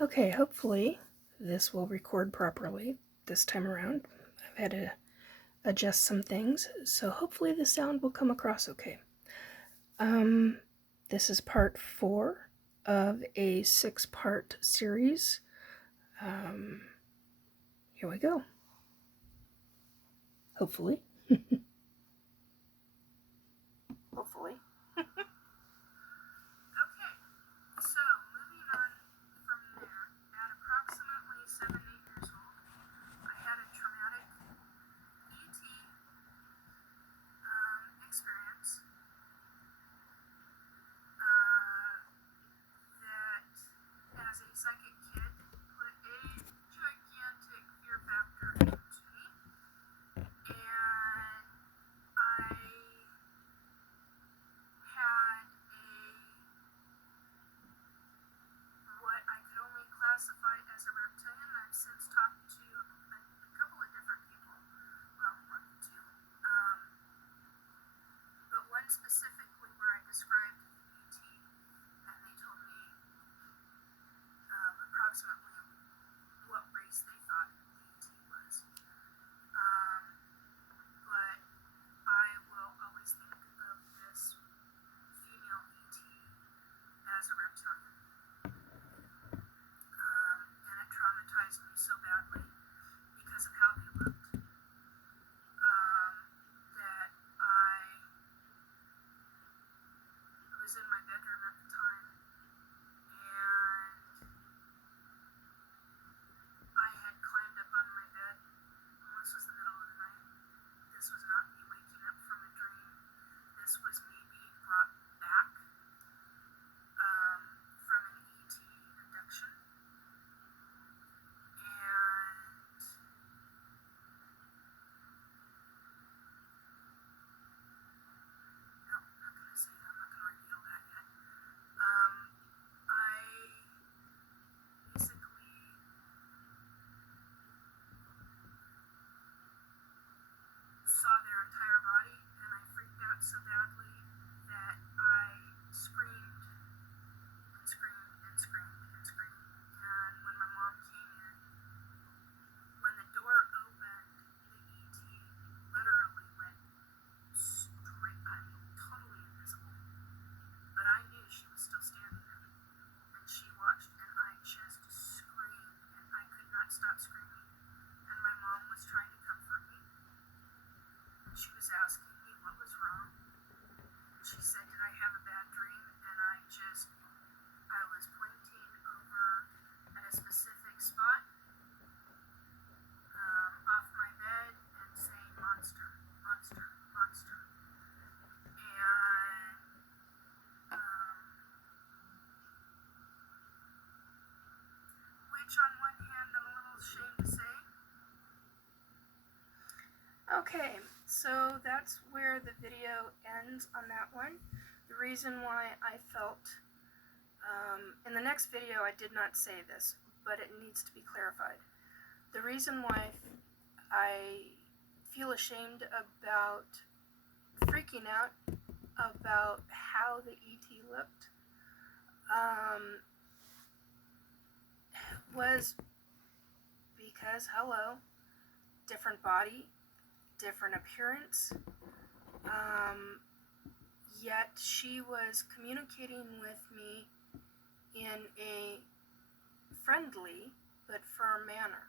Okay, hopefully this will record properly this time around. I've had to adjust some things, so hopefully the sound will come across okay. This is part 4 of a 6-part series. Here we go. Hopefully. Hopefully. Okay, so moving on from there, at approximately 7, 8 years old, I had a traumatic ET experience that, as a psychic kid, put a gigantic fear factor into me, and I had what I could only classify as a reptilian. I've since talked to a couple of different people, well, more than 2, but one specifically where I described ET, and they told me approximately what race they thought ET was. But I will always think of this female ET as a reptilian. And it traumatized me so badly because of how they looked, that I was in my bedroom at the time, and I had climbed up on my bed. This was the middle of the night. This was not me waking up from a dream. This was me being brought back from an ET abduction. And no, I'm not going to say that. I'm not going to reveal that yet. I basically saw their entire body, and I freaked out so badly that I screamed and screamed and screamed and screamed. And when my mom came in, when the door opened, the ET literally went straight, totally invisible. But I knew she was still standing there. And she watched, and I just screamed, and I could not stop screaming. And my mom was trying to comfort me. And she was asking me what was wrong. And she said, did I have a bad dream? And I was pointing over at a specific spot off my bed and saying, monster, monster, monster. And which on one hand I'm a little ashamed to say. Okay, so that's where the video ends on that one. The reason why I felt, in the next video I did not say this, but it needs to be clarified. The reason why I feel ashamed about freaking out about how the ET looked was because, hello, different body, different appearance, yet she was communicating with me in a friendly but firm manner.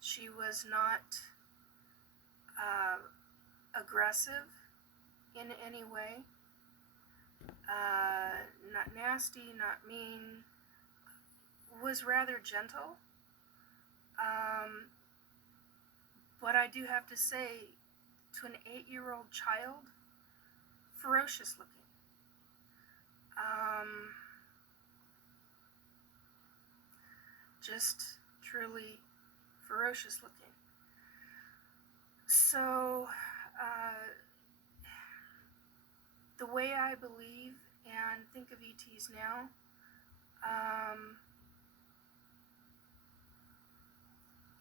She was not aggressive in any way, not nasty, not mean, was rather gentle. But I do have to say, to an 8-year-old child, ferocious looking. Just truly ferocious looking. So, the way I believe and think of ETs now,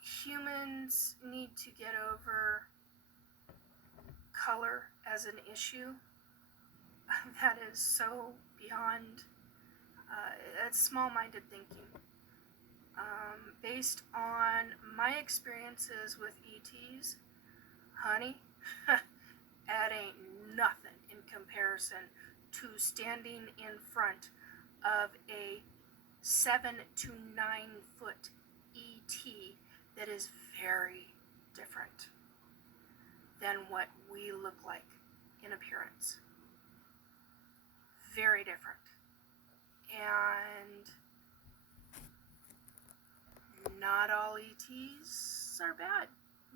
humans need to get over color as an issue. That is so beyond That's small-minded thinking. Based on my experiences with ETs, honey, that ain't nothing in comparison to standing in front of a 7 to 9 foot ET that is very different than what we look like in appearance. Very different. And not all ETs are bad.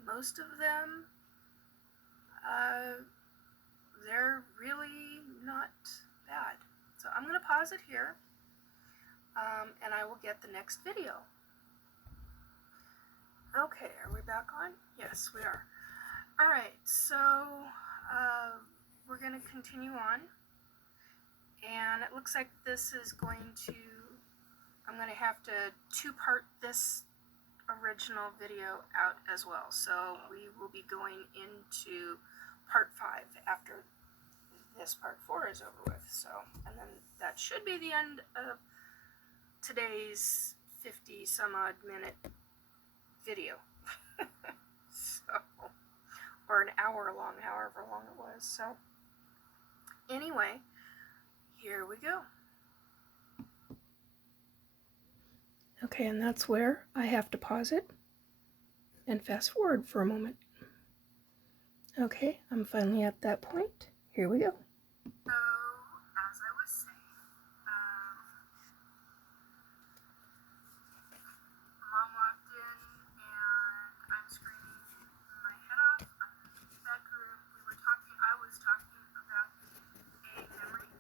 Most of them, they're really not bad. So I'm going to pause it here, and I will get the next video. Okay, are we back on? Yes, we are. Alright, so we're going to continue on, and it looks like this is going to, I'm going to have to two-part this original video out as well. So we will be going into part 5 after this part 4 is over with. So, and then that should be the end of today's 50 some odd minute video. So, or an hour long, however long it was. So anyway, here we go. Okay, and that's where I have to pause it and fast forward for a moment. Okay, I'm finally at that point. Here we go. So, as I was saying, Mom walked in and I'm screaming my head off. I'm in the bedroom. I was talking about a memory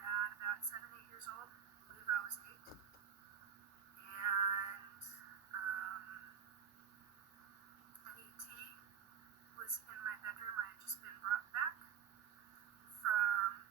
at about 7, 8 years old. I believe I was 8. And an ET was in my bedroom. I had just been brought back from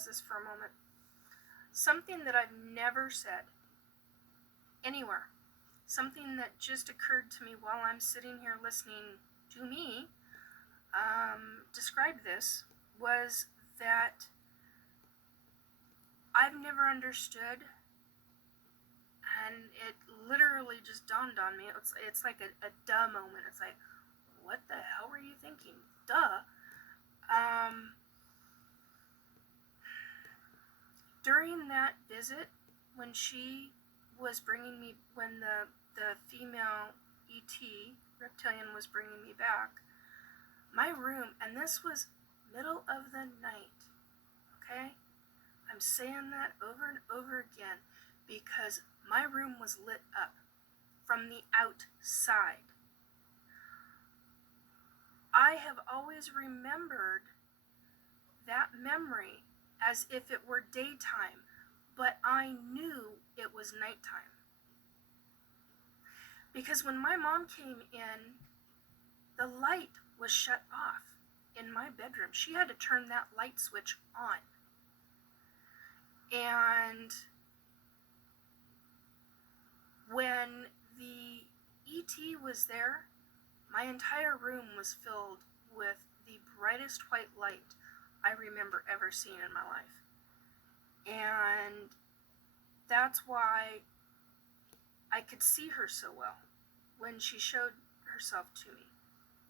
process this for a moment. Something that I've never said anywhere, something that just occurred to me while I'm sitting here listening to me describe this, was that I've never understood, and it literally just dawned on me. It's like a duh moment. It's like, what the hell were you thinking? Duh. During that visit, when she was bringing me, when the female ET reptilian was bringing me back, my room, and this was middle of the night, okay? I'm saying that over and over again because my room was lit up from the outside. I have always remembered that memory as if it were daytime, but I knew it was nighttime. Because when my mom came in, the light was shut off in my bedroom. She had to turn that light switch on. And when the ET was there, my entire room was filled with the brightest white light I remember ever seeing in my life. And that's why I could see her so well when she showed herself to me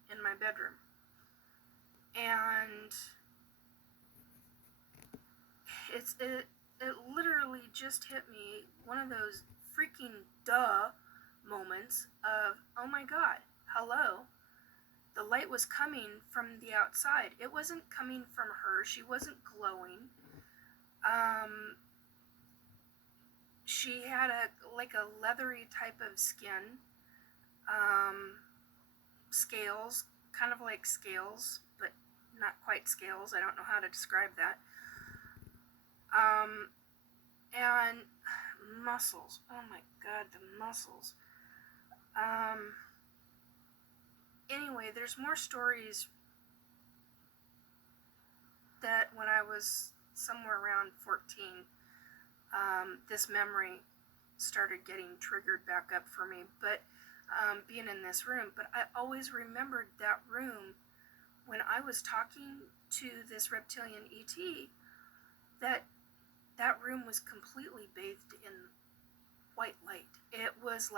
in my bedroom. And it literally just hit me, one of those freaking duh moments of, oh my God, hello. The light was coming from the outside. It wasn't coming from her. She wasn't glowing. She had a leathery type of skin. Scales, kind of like scales, but not quite scales. I don't know how to describe that. And muscles. Oh my God, the muscles. Anyway, there's more stories that when I was somewhere around 14, this memory started getting triggered back up for me, but being in this room. But I always remembered that room when I was talking to this reptilian ET, that room was completely bathed in white light. It was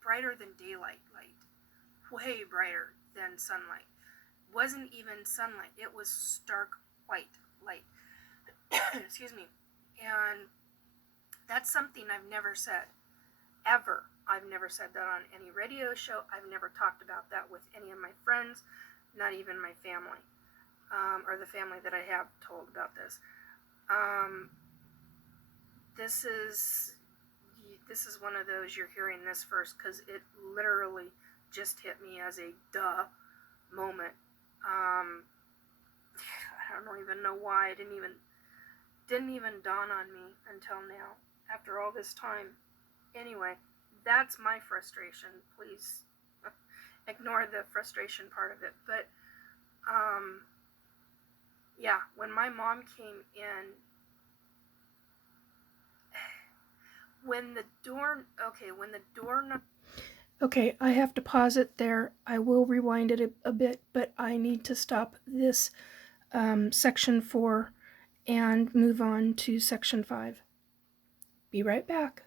brighter than daylight light, way brighter than sunlight. Wasn't even sunlight, it was stark white light. Excuse me. And that's something I've never said, ever. I've never said that on any radio show. I've never talked about that with any of my friends, not even my family, or the family that I have told about this. This is one of those, you're hearing this first, because it literally just hit me as a duh moment. I don't even know why. It didn't even dawn on me until now, after all this time. Anyway, that's my frustration. Please ignore the frustration part of it. But yeah, when my mom came in, Okay, I have to pause it there. I will rewind it a bit, but I need to stop this section 4 and move on to section 5. Be right back.